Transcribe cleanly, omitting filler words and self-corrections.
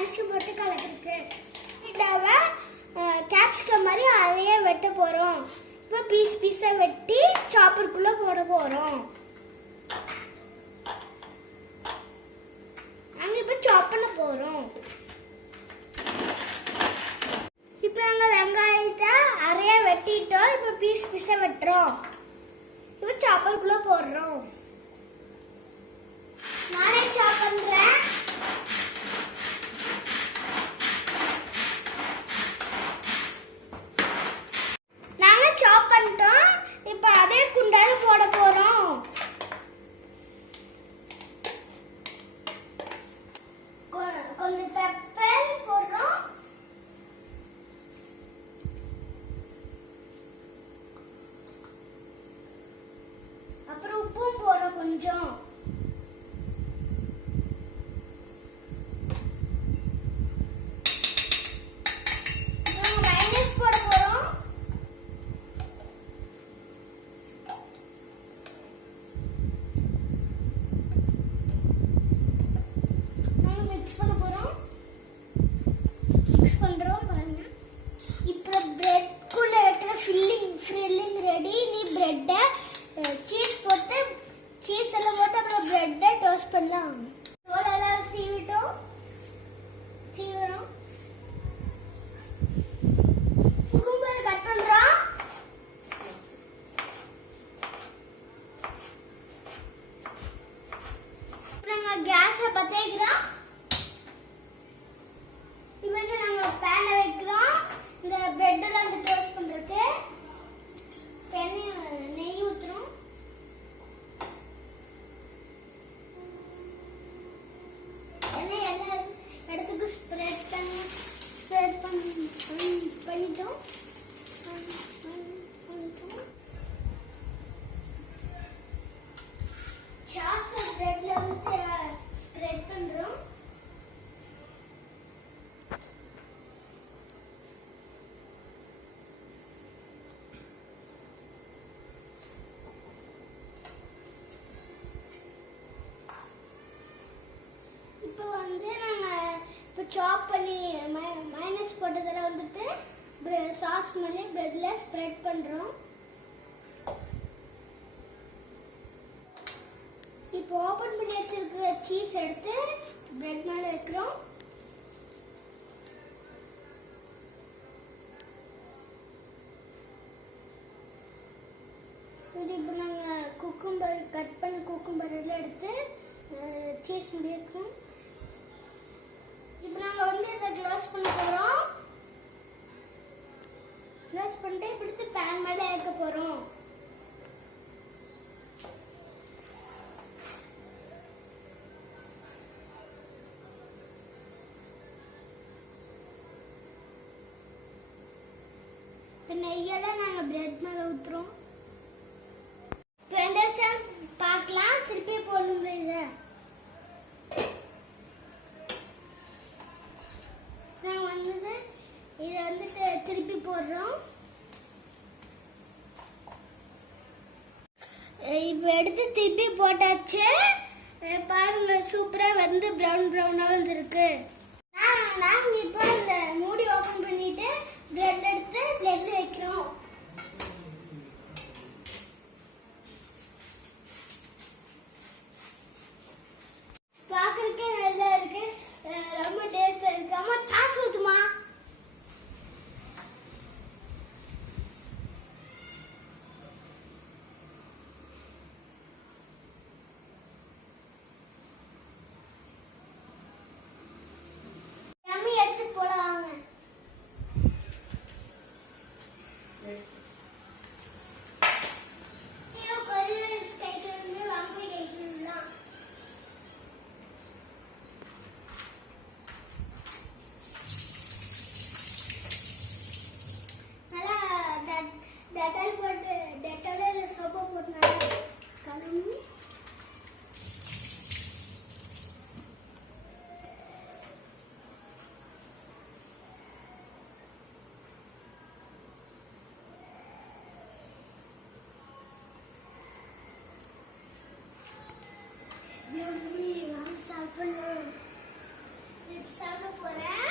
அரிசி போட்டு கலந்துருக்கு. இதாவை கேப்சிகம் மாதிரி அதையே வெட்ட போகிறோம். இப்போ பீஸ் பீஸாக வெட்டி சாப்பருக்குள்ளே போட போகிறோம். நாங்கள் இப்போ சாப் பண்ண போகிறோம். இப்போ நாங்கள் வெங்காயத்தை அரையா வெட்டிட்டோம். இப்போ பீஸ் பீஸாக வெட்டுறோம். இப்போ சாப்பருக்குள்ளே போடுறோம். நானே சாப் பண்ணுறேன். நாங்கள் சாப் பண்ணிட்டோம். இப்போ அதே குண்டால போட போகிறோம். கொஞ்சம் பெப்பர் போடுறோம். அப்புறம் உப்பும் போடுறோம் கொஞ்சம். மைனஸ் போட போறோம். நாங்க மிக்ஸ் பண்ண போறோம். மிக்ஸ் பண்றோம் பாருங்க. இப்போ பிரெட் குள்ள வைக்கிற ஃபில்லிங் ரெடி. நீ பிரெட்டை சீஸ் போட்டு சீஸ் எல்லாம் போட்டு அப்புறம் பிரெட்டை டோஸ்ட் பண்ணலாம். தோலெல்லாம் சீவிட்டோம். சீவரும் குக்கும்பர் கட் பண்றோம். நாங்க கேஸை பற்ற வைக்கிறோம். இப்போ வந்து நாங்கள் பேனை வைக்கிறோம். இந்த பிரெட்டெல்லாம் வந்து டோஸ்ட் பண்ணுறதுக்கு நெய் ஊற்றுறோம். எண்ணெய் எல்லா இடத்துக்கும் ஸ்ப்ரெட் பண்ணிட்டோம். சாஸை பிரெட்ல வந்து ஸ்ப்ரெட் பண்ணுறோம். சாப் பண்ணி மைனஸ் போட்டதில் வந்துட்டு சாஸ் மேலே பிரெட்ல ஸ்ப்ரெட் பண்ணுறோம். இப்போ ஓப்பன் பண்ணி வச்சிருக்கிற சீஸ் எடுத்து பிரெட் மேலே வைக்கிறோம். இப்போ நாங்கள் குக்கும்பர் கட் பண்ணி குக்கும்பர் எல்லாம் எடுத்து சீஸ் மேலே வைக்கிறோம். இப்போ நாங்கள் வந்து இதை க்ளோஸ் பண்ண போகிறோம். க்ளோஸ் பண்ணிட்டு இப்படி பேன் மேலே ஏற்க போகிறோம். இப்போ நெய்யெல்லாம் நாங்கள் பிரெட் மேலே ஊற்றுறோம். இப்போ எந்த பார்க்கலாம். திருப்பி போடணும். இதை வந்துட்டு திருப்பி போடுறோம். இப்போ எடுத்து திருப்பி போட்டாச்சு. பாருங்க சூப்பராக வந்து ப்ரௌனாக வந்துருக்கு. நாங்கள் இப்போ இந்த மூடி ஓப்பன் பண்ணிட்டு பிரெட் எடுத்து பிளேட்ல வைக்கிறோம். பார்க்கறதுக்கே நல்லா இருக்கு. ரொம்ப டேஸ்டாக இருக்கு. அம்மா சாஸ் ஊற்றுமா? டெட்டால் சோப்பை போட்டு கழுவி சாப்பிடலாம். எடுத்து சாப்பிட போறேன்.